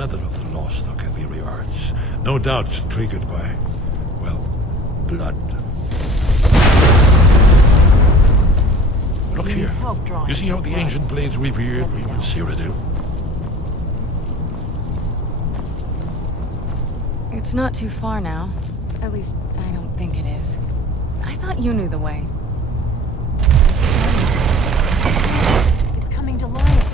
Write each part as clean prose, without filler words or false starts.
another of the lost Akaviri arts. No doubt triggered by, well, blood. Look here. You see how the ancient blades revered me in Cyrodiil? It's not too far now. At least, I don't think it is. I thought you knew the way. It's coming to life.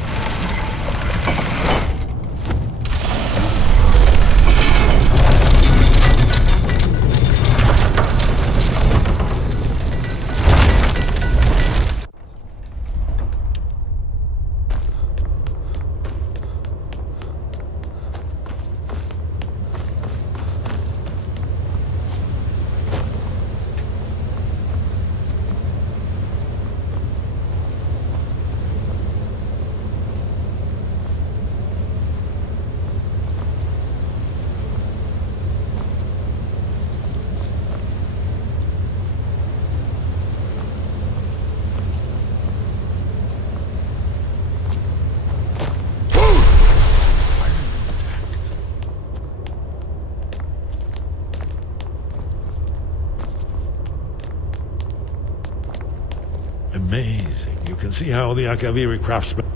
Amazing. You can see how the Akaviri craftsmen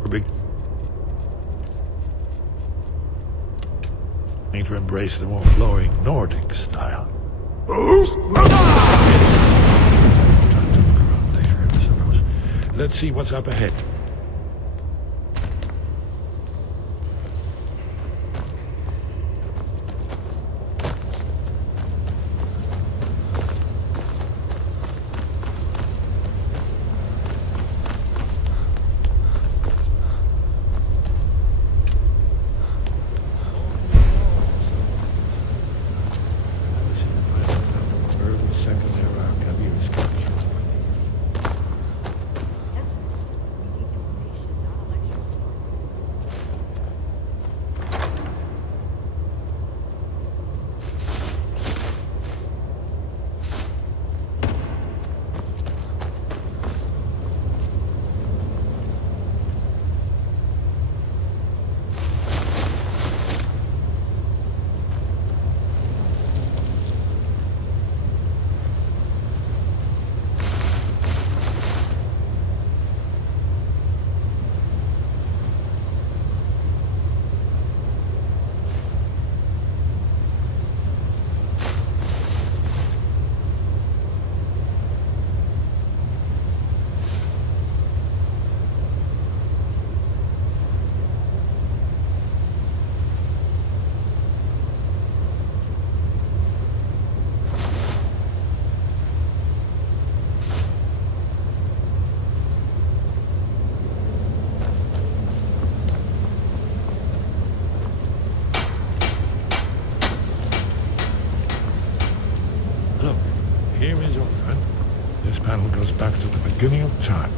were beginning to embrace the more flowing Nordic style. Later, I suppose. Let's see what's up ahead. Back to the beginning of time,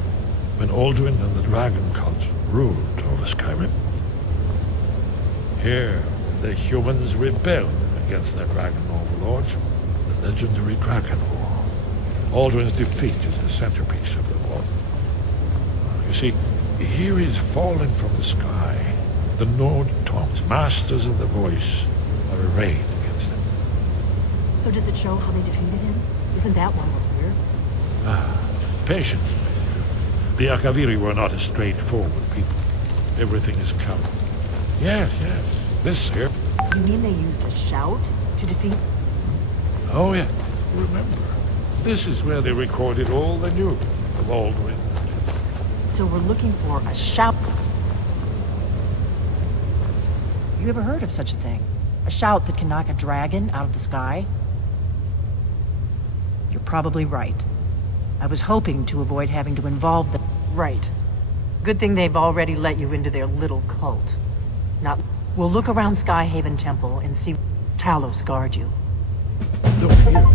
when Alduin and the dragon cult ruled over Skyrim. Here, the humans rebelled against their dragon overlords, the legendary Dragon War. Alduin's defeat is the centerpiece of the war. You see, here he's fallen from the sky. The Nord Tongs, masters of the voice, are arrayed against him. So does it show how they defeated him? Isn't that one more weird? Patience. The Akaviri were not a straightforward people. Everything is counted. Yes. This here. You mean they used a shout to defeat? Oh, yeah. Remember, this is where they recorded all the news of Alduin. So we're looking for a shout. You ever heard of such a thing? A shout that can knock a dragon out of the sky? You're probably right. I was hoping to avoid having to involve them. Right. Good thing they've already let you into their little cult. Now, we'll look around Skyhaven Temple and see Talos guard you. Look here.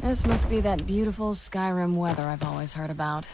This must be that beautiful Skyrim weather I've always heard about.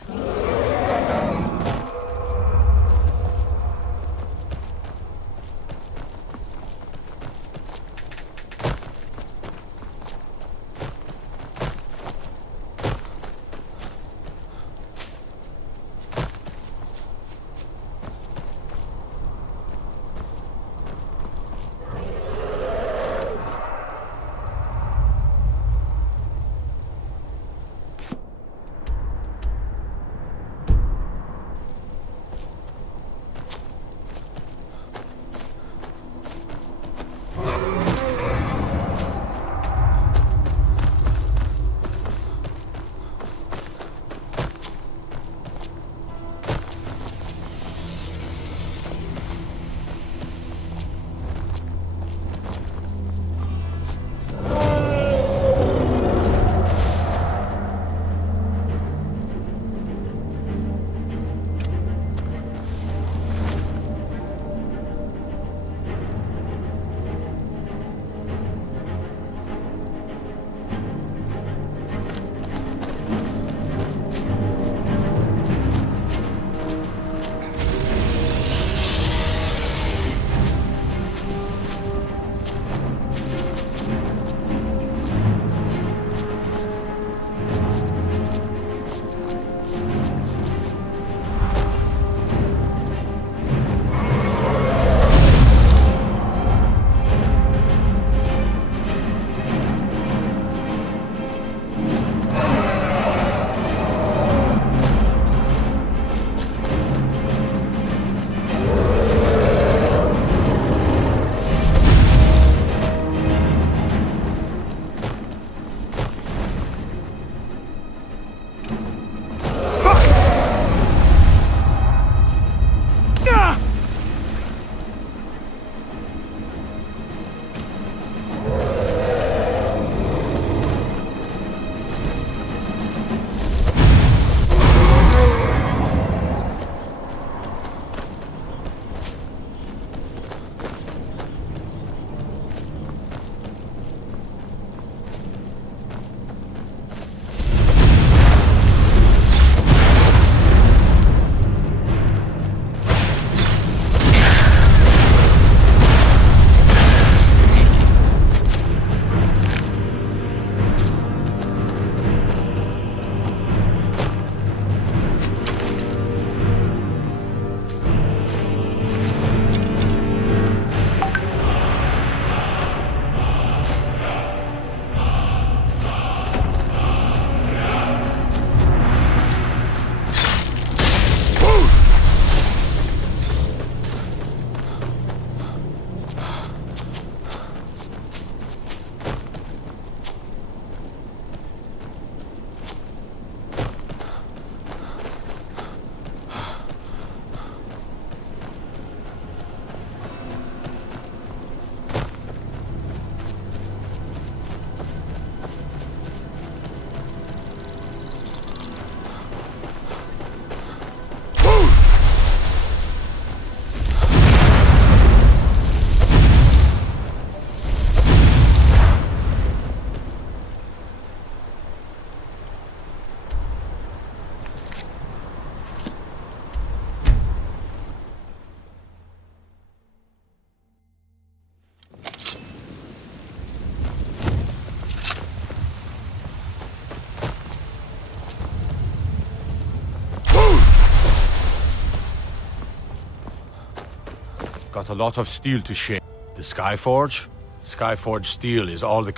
Got a lot of steel to shake. The Skyforge? Skyforge steel is all the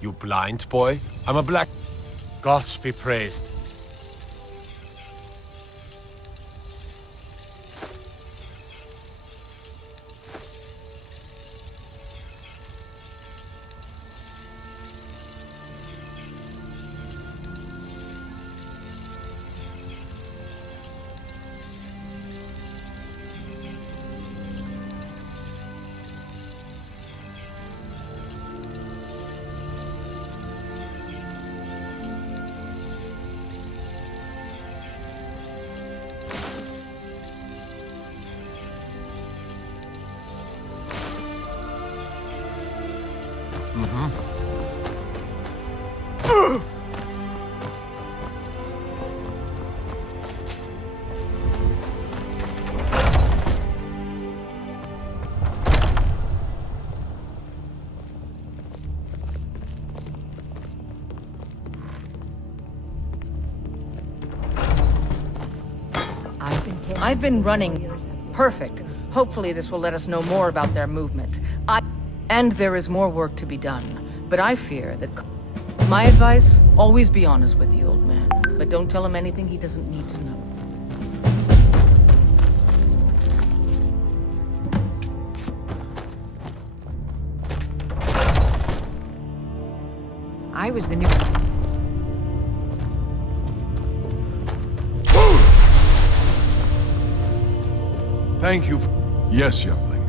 You blind boy? I'm a black... Gods be praised. I've been running. Perfect. Hopefully this will let us know more about their movement. And there is more work to be done. But I fear that... My advice, always be honest with the old man. But don't tell him anything he doesn't need to know. I was the new... Thank you. Yes, youngling.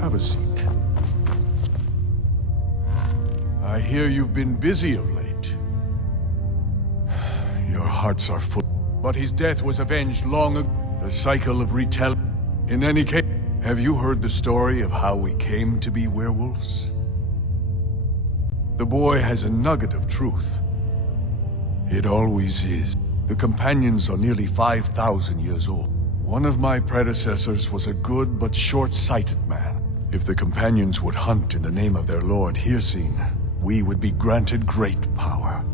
Have a seat. I hear you've been busy of late. Your hearts are full. But his death was avenged long ago. The cycle of retelling. In any case, have you heard the story of how we came to be werewolves? The boy has a nugget of truth. It always is. The companions are nearly 5,000 years old. One of my predecessors was a good but short-sighted man. If the companions would hunt in the name of their lord Hircine, we would be granted great power.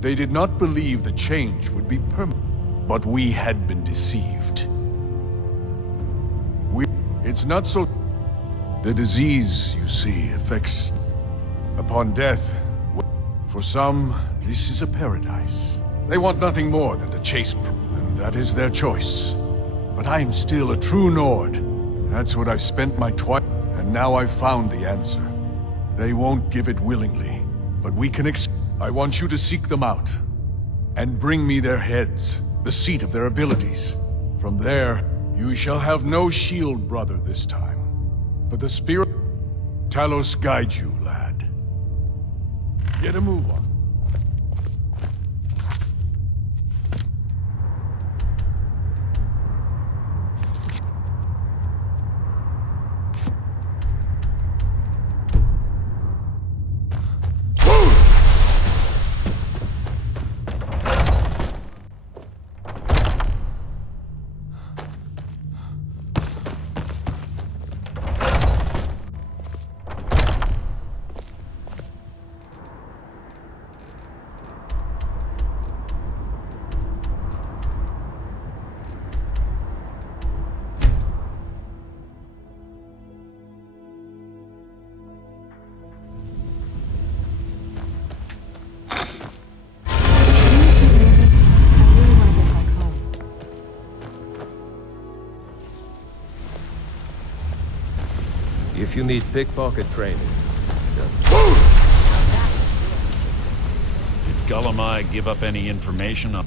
They did not believe the change would be permanent, but we had been deceived. It's not so... The disease, you see, affects... Upon death, for some, this is a paradise. They want nothing more than to chase, and that is their choice. But I am still a true Nord. That's what I've spent my and now I've found the answer. They won't give it willingly, but we can I want you to seek them out, and bring me their heads, the seat of their abilities. From there, you shall have no shield, brother, this time. But the spirit... Talos guide you, lad. Get a move on. If you need pickpocket training, just... Did Gullumai give up any information on...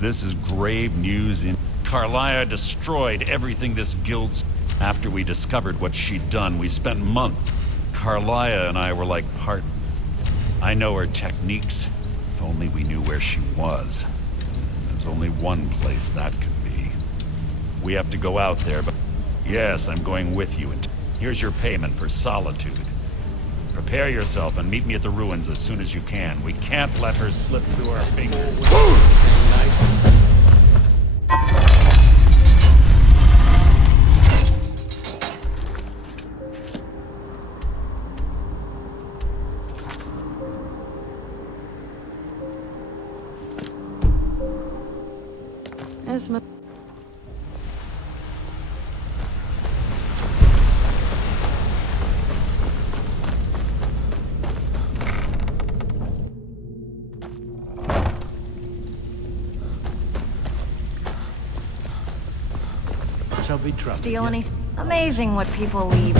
This is grave news in... Carlia destroyed everything this guild's... After we discovered what she'd done, we spent months. Carlia and I were like part... I know her techniques. If only we knew where she was. There's only one place that could be. We have to go out there, but... Yes, I'm going with you. And here's your payment for solitude. Prepare yourself and meet me at the ruins as soon as you can. We can't let her slip through our fingers. Esma... Steal anything? Amazing what people leave.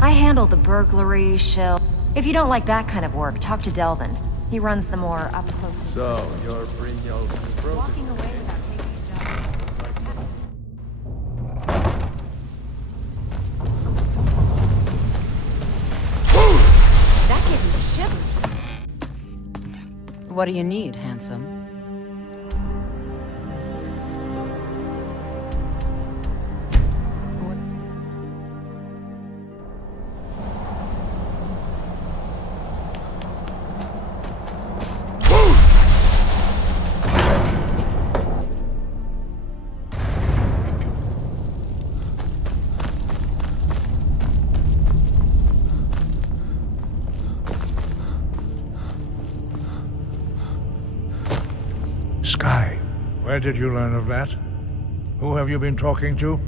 I handle the burglary, shill. If you don't like that kind of work, talk to Delvin. He runs the more up-close and So, personal. you're Brynjolf's Walking away without taking a job. That gives me the shivers. What do you need, handsome? Sky, where did you learn of that? Who have you been talking to?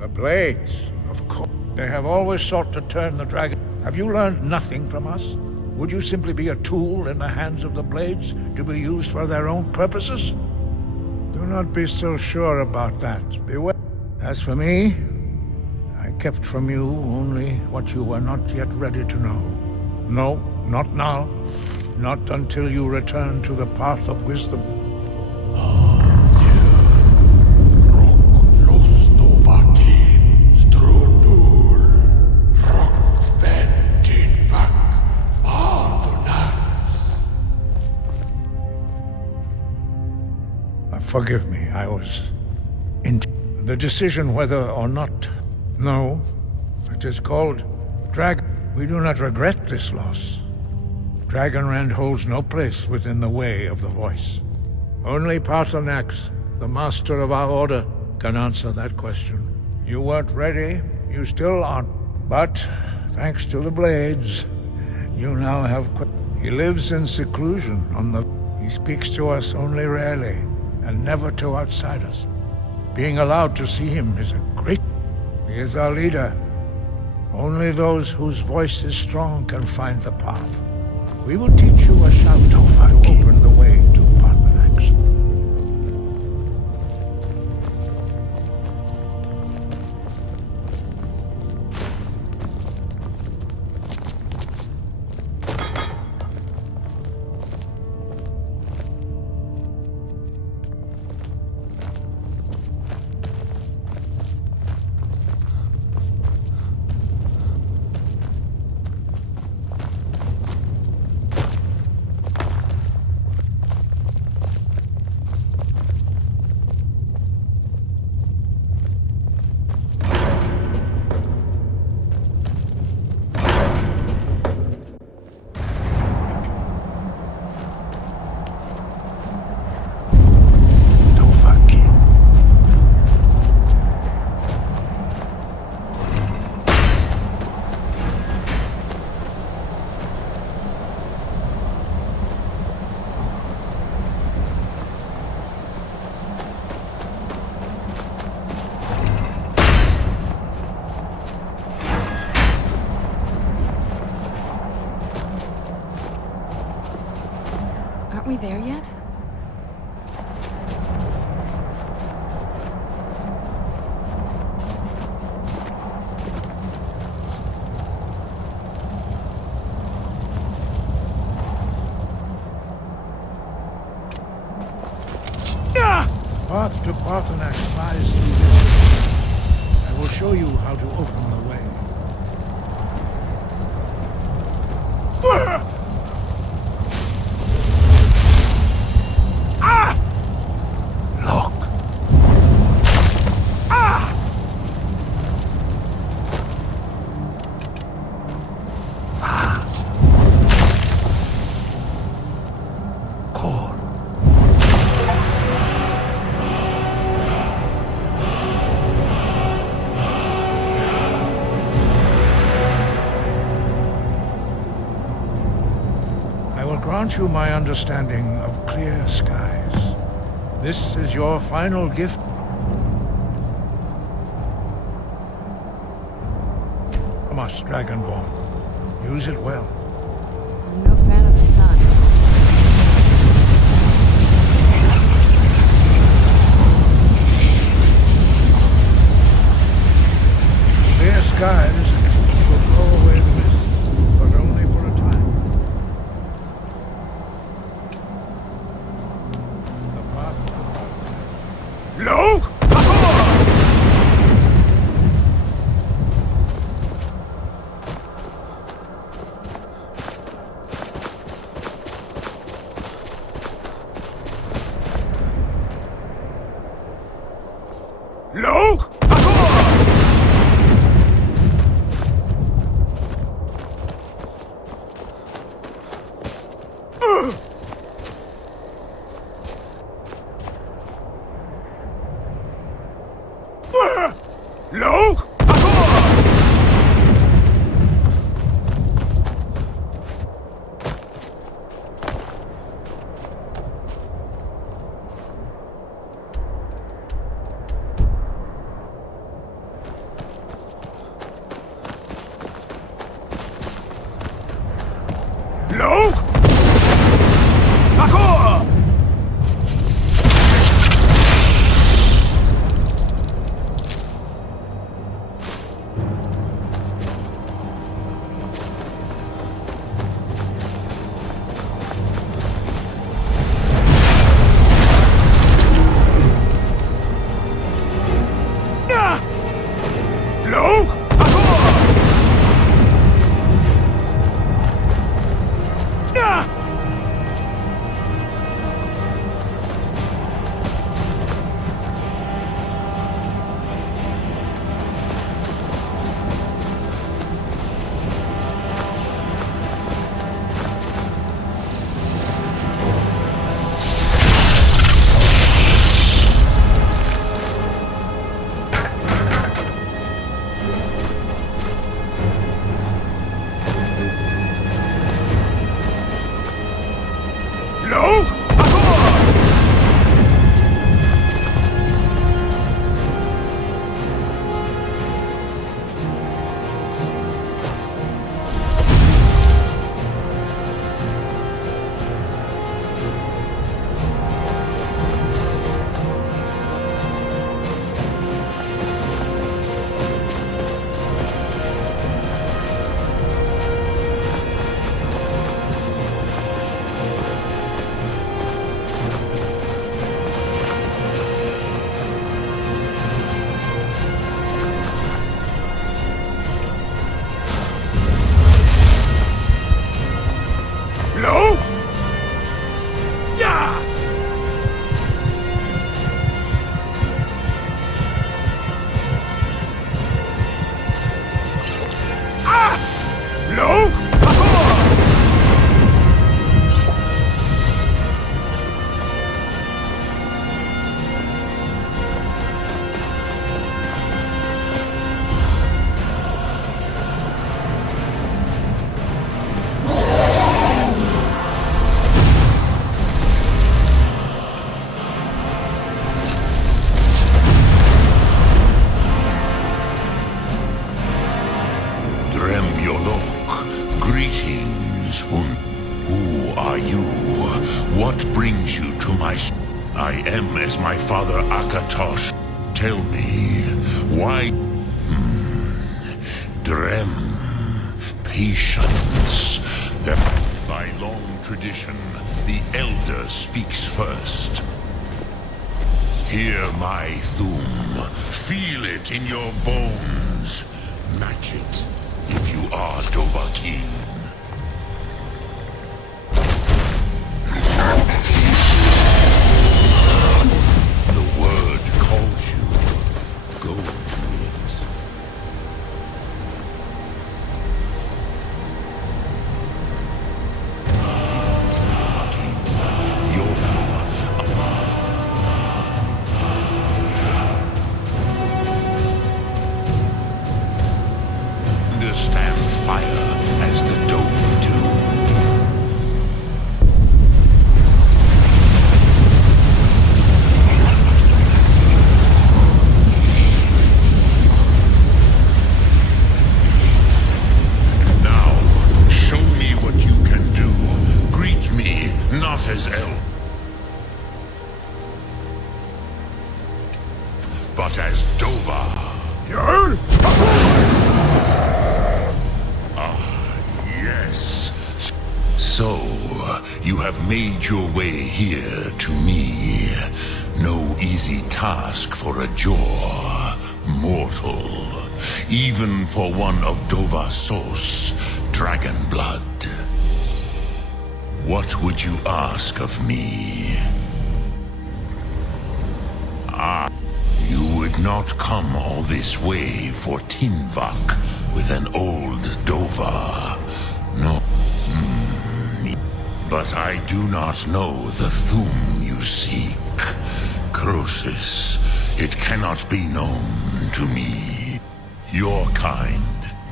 The Blades, of course. They have always sought to turn the dragon. Have you learned nothing from us? Would you simply be a tool in the hands of the Blades to be used for their own purposes? Do not be so sure about that. Beware. As for me, I kept from you only what you were not yet ready to know. No, not now. Not until you return to the path of wisdom. Forgive me, I was in the decision whether or not. No, it is called Dragon. We do not regret this loss. Dragonrend holds no place within the way of the voice. Only Paarthurnax, the master of our order, can answer that question. You weren't ready, you still aren't. But, thanks to the Blades, you now have... He lives in seclusion on the... He speaks to us only rarely, and never to outsiders. Being allowed to see him is a great... He is our leader. Only those whose voice is strong can find the path. We will teach you a shout to open the way to Paarthurnax. Aren't we there yet? Path to Paarthurnax lies through this. I will show you how to open the way. Grant you my understanding of clear skies. This is your final gift. From us, Dragonborn. Use it well. I'm no fan of the sun. Clear skies will blow away the mist, but only for a time. Look! Lo? Takor! Greetings, who are you? What brings you to my... I am as my father Akatosh. Tell me, why... Drem, patience. By long tradition, the elder speaks first. Hear my Thum. Feel it in your bones. Match it if you are Dovahkiin. The word calls you. Go to it. Understand fire as the Dove do. Now, show me what you can do. Greet me, not as elf, but as Dova. Yes. So, you have made your way here to me. No easy task for a jaw, mortal. Even for one of Dovahsos, dragon blood. What would you ask of me? You would not come all this way for Tinvak with an old Dova. No. But I do not know the Thum you seek. Croesus, it cannot be known to me. Your kind,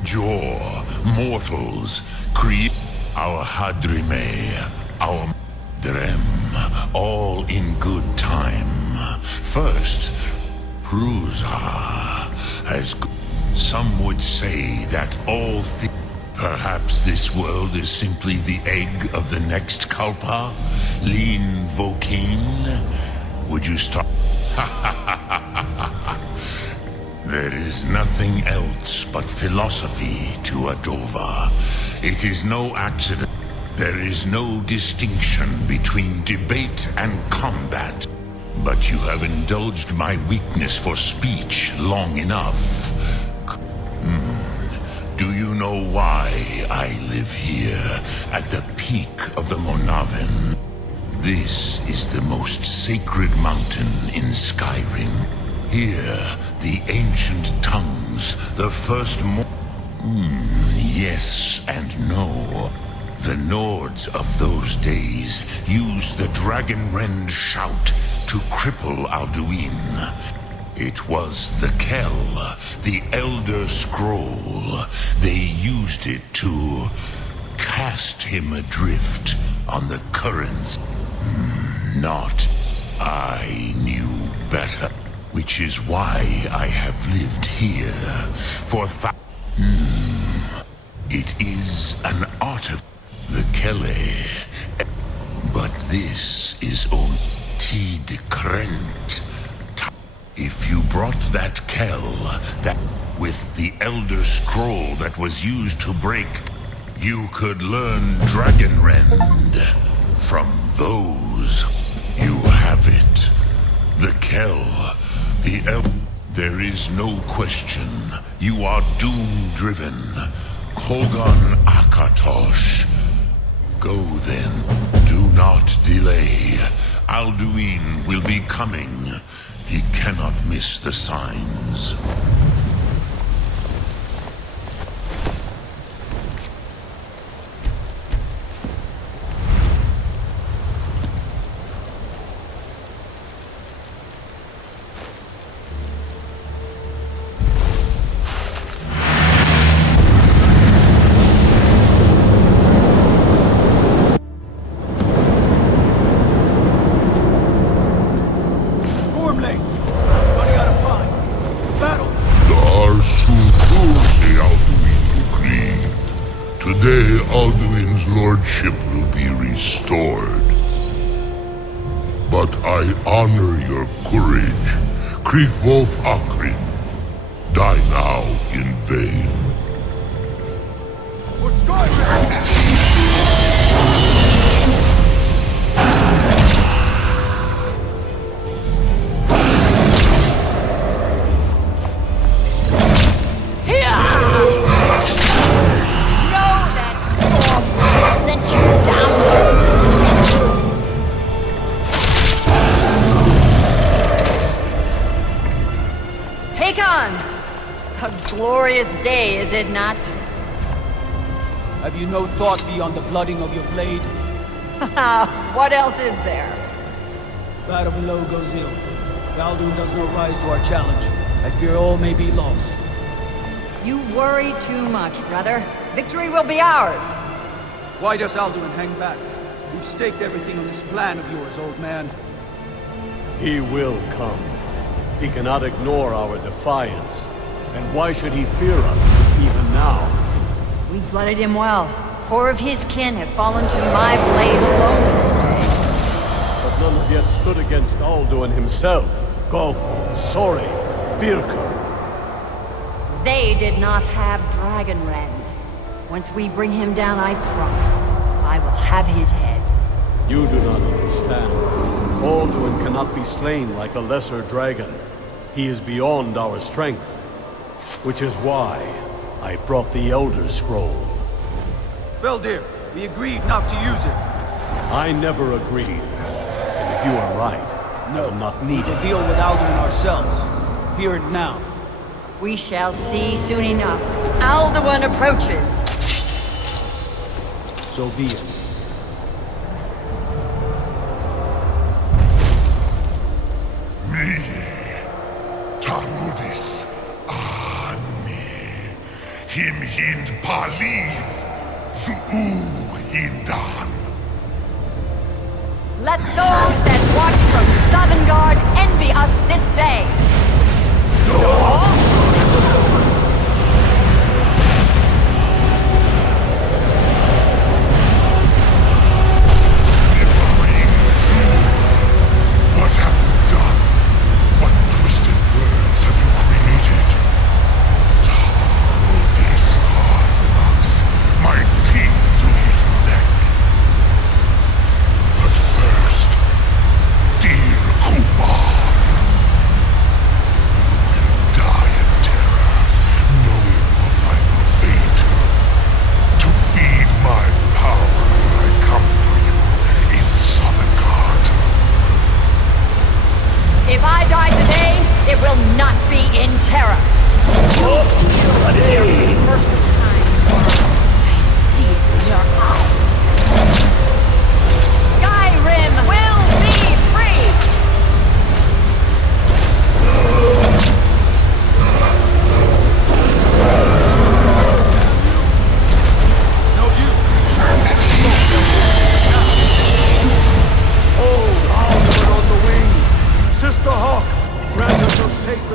Jor, mortals, create our Hadrime, our Drem, all in good time. First, Prusa, as some would say that all things Perhaps this world is simply the egg of the next Kalpa? Lean Vokane? Would you stop? There is nothing else but philosophy to Adova. It is no accident. There is no distinction between debate and combat. But you have indulged my weakness for speech long enough. Do you know why I live here, at the peak of the Monaven? This is the most sacred mountain in Skyrim. Here, the ancient tongues, the first yes and no. The Nords of those days used the Dragonrend shout to cripple Alduin. It was the Kell, the Elder Scroll. They used it to cast him adrift on the currents. Not I knew better, which is why I have lived here for It is an artifact, the Kelle, but this is only Tid-Krent. If you brought that Kell, that with the Elder Scroll that was used to break, you could learn Dragonrend from those. You have it. The Kell, the There is no question. You are doom-driven. Kogan Akatosh. Go then. Do not delay. Alduin will be coming. He cannot miss the signs. Today, Alduin's lordship will be restored. But I honor your courage. Krifwolf Akrin. Die now in vain. For Skyrim! Glorious day, is it not? Have you no thought beyond the blooding of your blade? What else is there? Battle below goes ill. If Alduin does not rise to our challenge, I fear all may be lost. You worry too much, brother. Victory will be ours. Why does Alduin hang back? We've staked everything on this plan of yours, old man. He will come. He cannot ignore our defiance. And why should he fear us, even now? We blooded him well. 4 of his kin have fallen to my blade alone this day. But none have yet stood against Alduin himself. Golf, Sori, Birka. They did not have Dragonrend. Once we bring him down, I promise, I will have his head. You do not understand. Alduin cannot be slain like a lesser dragon. He is beyond our strength. Which is why I brought the Elder Scroll. Feldir, we agreed not to use it. I never agreed. And if you are right, I will not need to it. deal with Alduin ourselves. Here and now. We shall see soon enough. Alduin approaches. So be it. Me, Tarudis. Him hind paliv, zuu hindan. Let those that watch from Sovngarde envy us this day.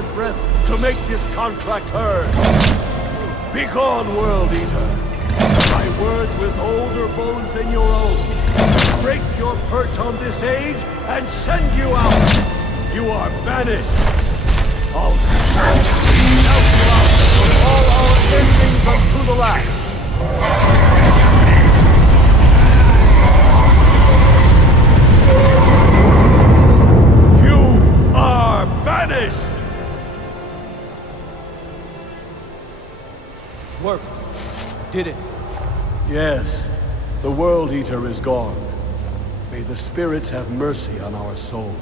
ultimate breath to make this contract heard. Begone, World Eater. My words with older bones than your own. Break your perch on this age and send you out. You are banished. Out. Now you out from all our endings unto the last. You are banished. Worked. Did it. Yes, the World Eater is gone. May the spirits have mercy on our souls.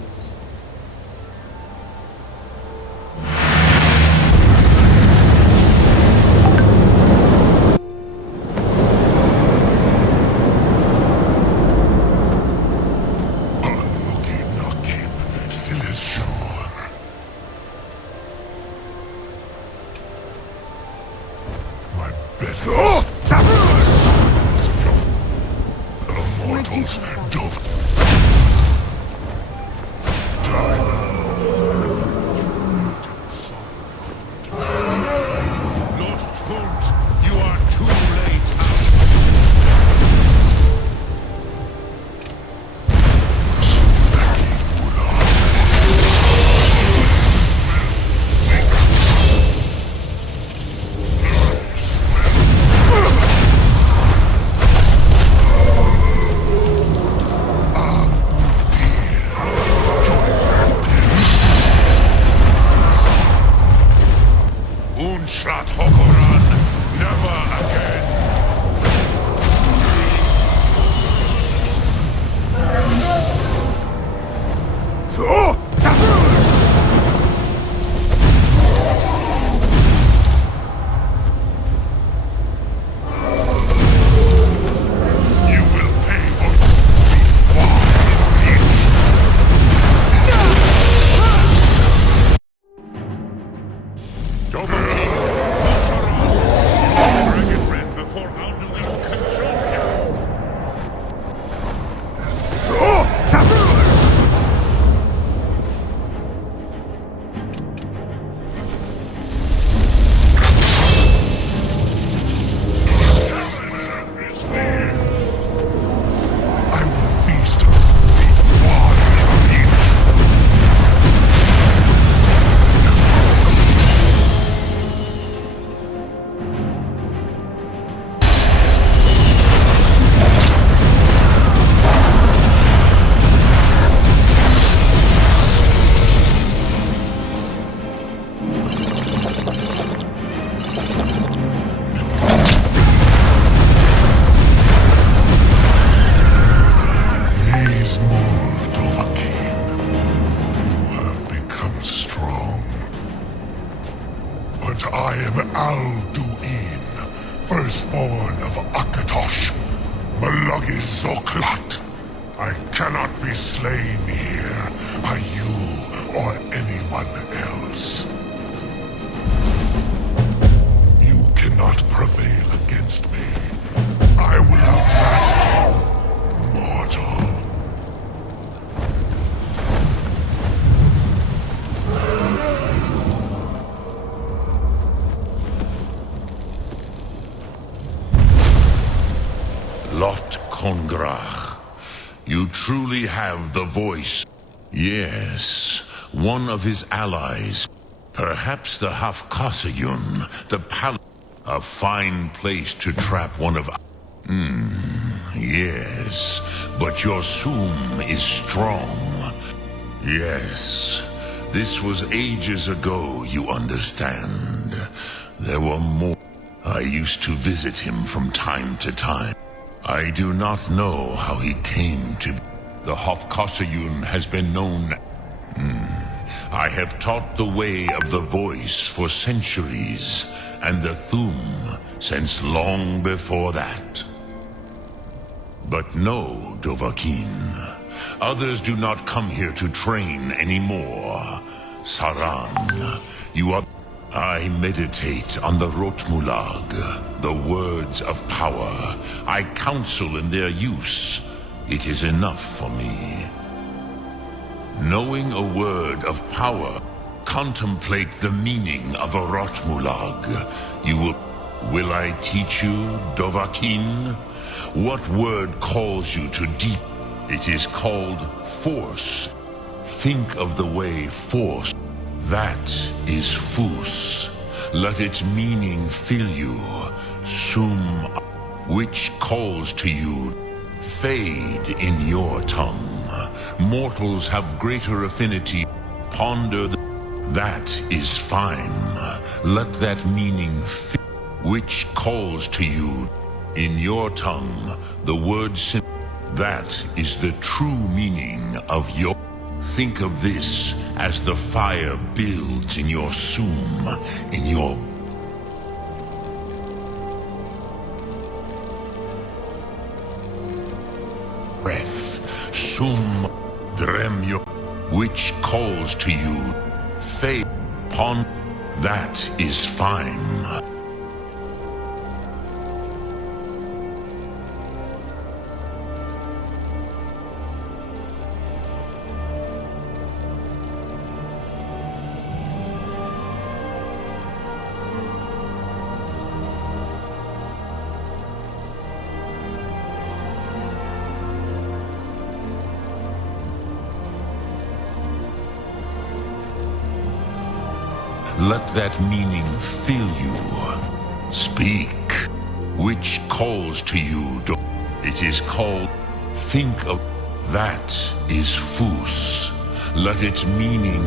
I cannot be slain here by you or anyone else. You cannot prevail against me. I will outlast you, mortal. Lot Kongrach. You truly have the voice. Yes, one of his allies. Perhaps the Hafkasayun, the palace. A fine place to trap one of... yes, but your Sum is strong. Yes, this was ages ago, you understand. There were more. I used to visit him from time to time. I do not know how he came to... The Hafkasayun has been known... I have taught the way of the voice for centuries, and the Thum since long before that. But no, Dovahkiin. Others do not come here to train anymore. Saran, you are... I meditate on the Rotmulag, the words of power. I counsel in their use. It is enough for me. Knowing a word of power, Contemplate the meaning of a Rotmulag. You will... Will I teach you, Dovahkiin? What word calls you to deep? It is called force. Think of the way force. That is Fus. Let its meaning fill you. Sum, which calls to you. Fade in your tongue. Mortals have greater affinity. Ponder that is fine. Let that meaning fill. Which calls to you in your tongue the word that is the true meaning of your. Think of this as the fire builds in your sum, in your breath. Sum dremyo, which calls to you. Faith upon that is fine. Let that meaning fill you. Speak, which calls to you. It is called. Think of that is Fus. Let its meaning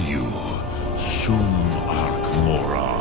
you. Sum Arkmora.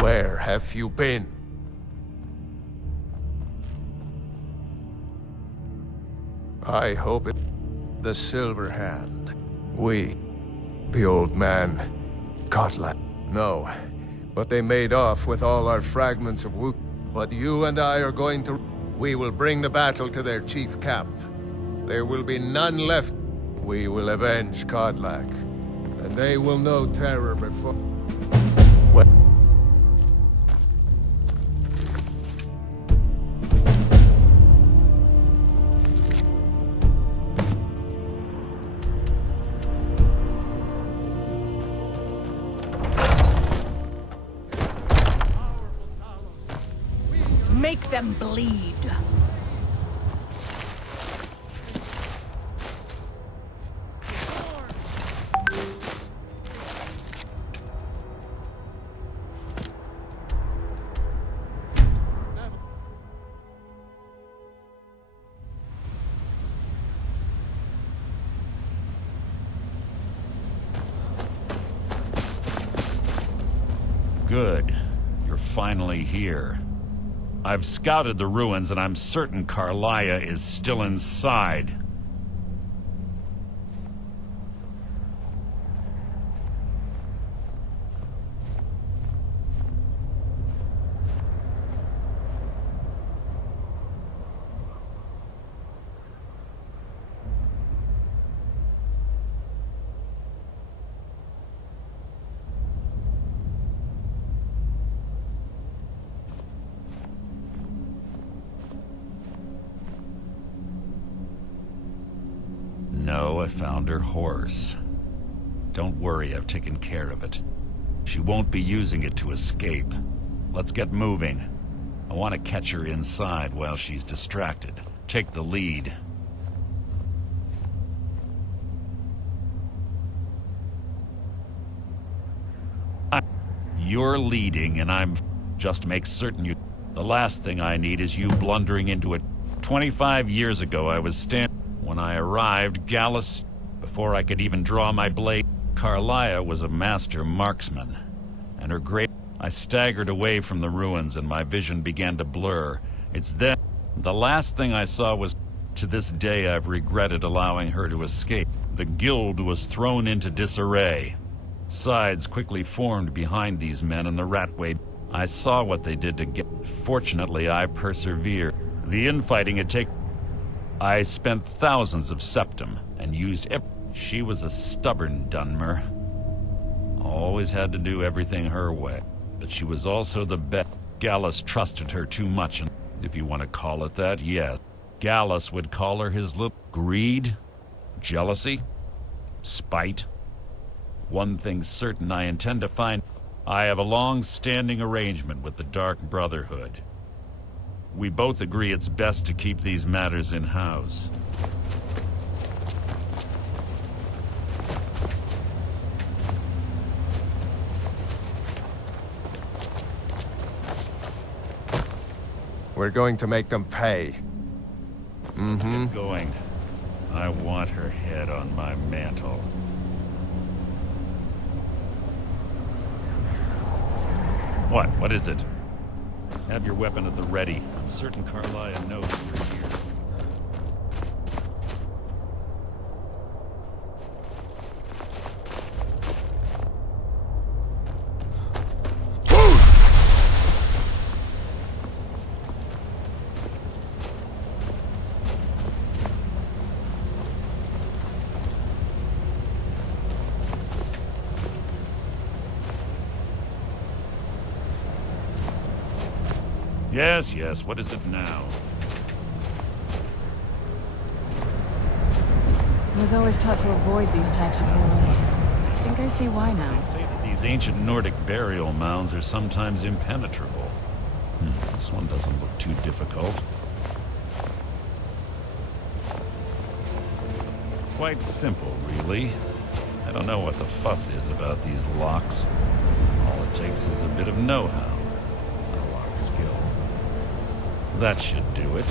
Where have you been? I hope it... The Silver Hand. We... The old man... Kotla. No. But they made off with all our fragments of wood. But you and I are going to... We will bring the battle to their chief camp. There will be none left. We will avenge Kodlak. And they will know terror before... What? Make them bleed. Good. You're finally here. I've scouted the ruins and I'm certain Karliah is still inside. No, I found her horse. Don't worry, I've taken care of it. She won't be using it to escape. Let's get moving. I want to catch her inside while she's distracted. Take the lead. You're leading, and I'm... Just make certain you... The last thing I need is you blundering into it. 25 years ago, I was standing... When I arrived, Gallus... Before I could even draw my blade, Karliah was a master marksman. And her great... I staggered away from the ruins, and my vision began to blur. It's then... The last thing I saw was... To this day, I've regretted allowing her to escape. The guild was thrown into disarray. Sides quickly formed behind these men, and the Ratway... I saw what they did to get... Fortunately, I persevered. The infighting had taken... I spent thousands of septum, and used She was a stubborn Dunmer. Always had to do everything her way. But she was also the best. Gallus trusted her too much, and if you want to call it that, yes. Gallus would call her his little... Greed? Jealousy? Spite? One thing's certain, I intend to find... I have a long-standing arrangement with the Dark Brotherhood. We both agree it's best to keep these matters in-house. We're going to make them pay. Get going. I want her head on my mantle. What? What is it? Have your weapon at the ready. I'm certain Karliah knows you're here. Yes, yes, what is it now? I was always taught to avoid these types of ruins. I think I see why now. They say that these ancient Nordic burial mounds are sometimes impenetrable. This one doesn't look too difficult. Quite simple, really. I don't know what the fuss is about these locks. All it takes is a bit of know-how. That should do it.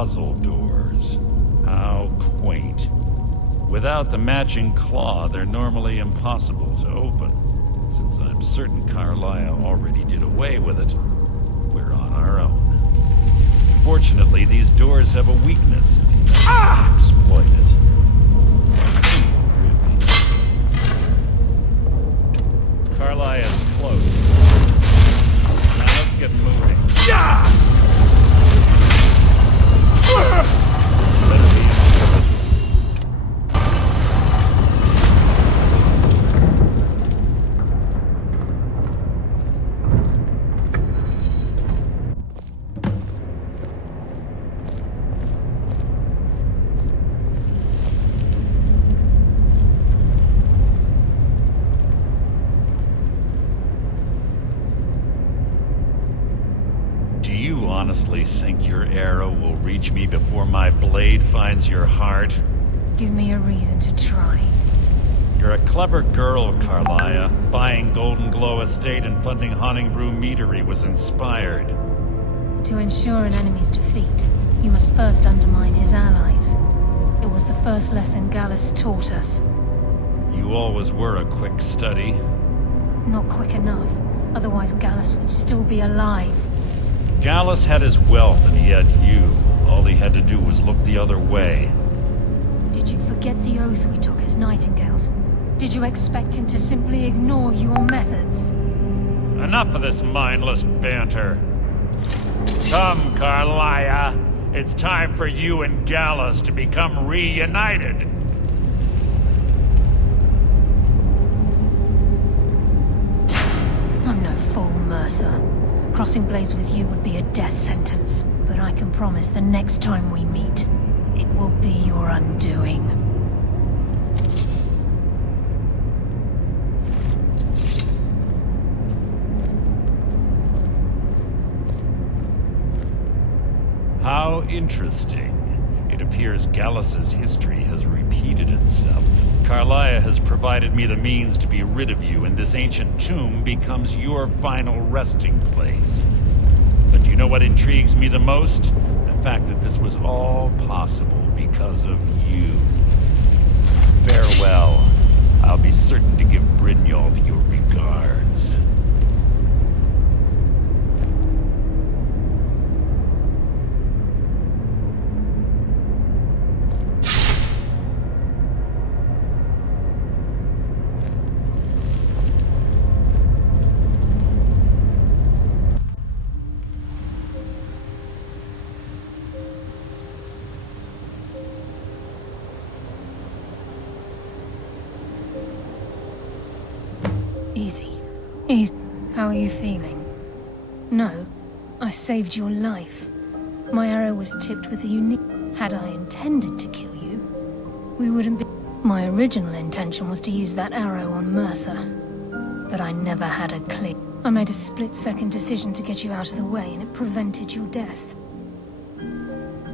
puzzle doors. How quaint. Without the matching claw, they're normally impossible to open. Since I'm certain Carlia already did away with it, we're on our own. Fortunately, these doors have a weakness. Exploit it. Carlia is close. Now let's get moving. Better be Do you honestly think your arrow will reach me before my blade finds your heart? Give me a reason to try. You're a clever girl, Carlia. Buying Golden Glow Estate and funding Honningbrew Meadery was inspired. To ensure an enemy's defeat, you must first undermine his allies. It was the first lesson Gallus taught us. You always were a quick study. Not quick enough, otherwise Gallus would still be alive. Gallus had his wealth and he had you. All he had to do was look the other way. Did you forget the oath we took as Nightingales? Did you expect him to simply ignore your methods? Enough of this mindless banter. Come, Carlia. It's time for you and Gallus to become reunited. I'm no fool, Mercer. Crossing blades with you would be a death sentence. But I can promise the next time we meet, it will be your undoing. How interesting. It appears Gallus's history has repeated itself. Carlia has provided me the means to be rid of you, and this ancient tomb becomes your final resting place. But you know what intrigues me the most? The fact that this was all possible because of you. Farewell. I'll be certain to give Brynjolf your regards. Easy. Easy. How are you feeling? No, I saved your life. My arrow was tipped with a unique... Had I intended to kill you, we wouldn't be... My original intention was to use that arrow on Mercer. But I never had a clear... I made a split-second decision to get you out of the way, and it prevented your death.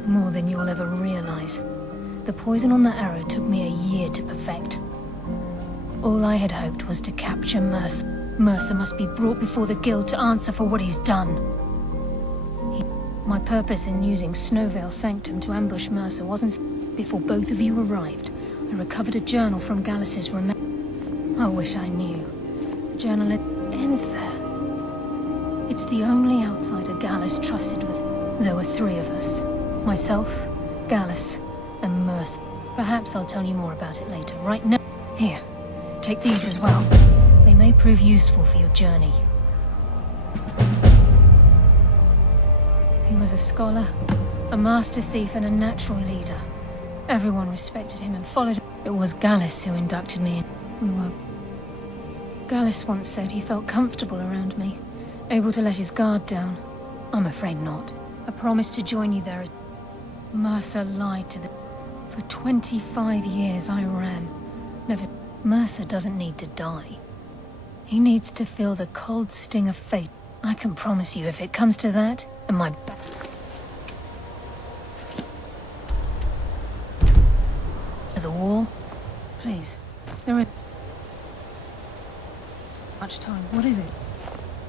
More than you'll ever realize. The poison on that arrow took me a year to perfect. All I had hoped was to capture Mercer. Mercer must be brought before the guild to answer for what he's done. My purpose in using Snowvale Sanctum to ambush Mercer wasn't... Before both of you arrived, I recovered a journal from Gallus's remains. I wish I knew. The journal ends there. It's the only outsider Gallus trusted with. There were 3 of us. Myself, Gallus, and Mercer. Perhaps I'll tell you more about it later. Right now... Here. Take these as well. They may prove useful for your journey. He was a scholar, a master thief, and a natural leader. Everyone respected him and followed him. It was Gallus who inducted me in. Gallus once said he felt comfortable around me, able to let his guard down. I'm afraid not. I promised to join you there. Mercer lied to the... For 25 years I ran. Never... Mercer doesn't need to die. He needs to feel the cold sting of fate. I can promise you if it comes to that, and my back... To the wall? Please. There is... much time. What is it?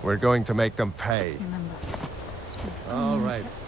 We're going to make them pay. Remember. Speak All only right. to-